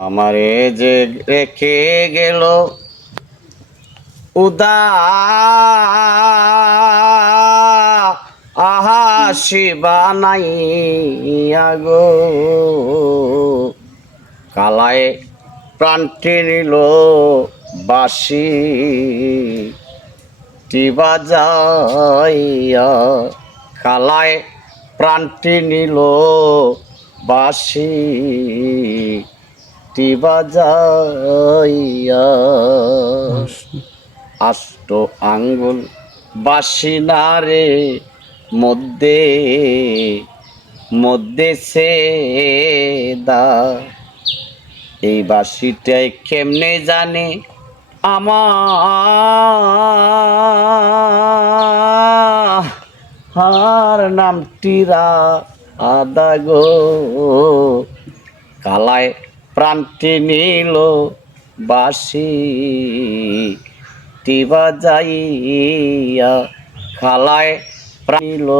আমারে যে রেখে গেল উদা আহা শিবা নাই গো কালায় প্রাণটি নিল বাসি টিবা যাইয়া কালায় প্রাণটি নিল বাসি টিবা যাইয়া আষ্ট আঙ্গুল বাসি না রে মধ্যে মধ্যে সে দা এই বাসিটাই কেমনে জানে আমার নামটিরা আদা গো কালায় প্রাণটি নিল বাসি টিবা যাইয়া খালায় প্রাণ নিল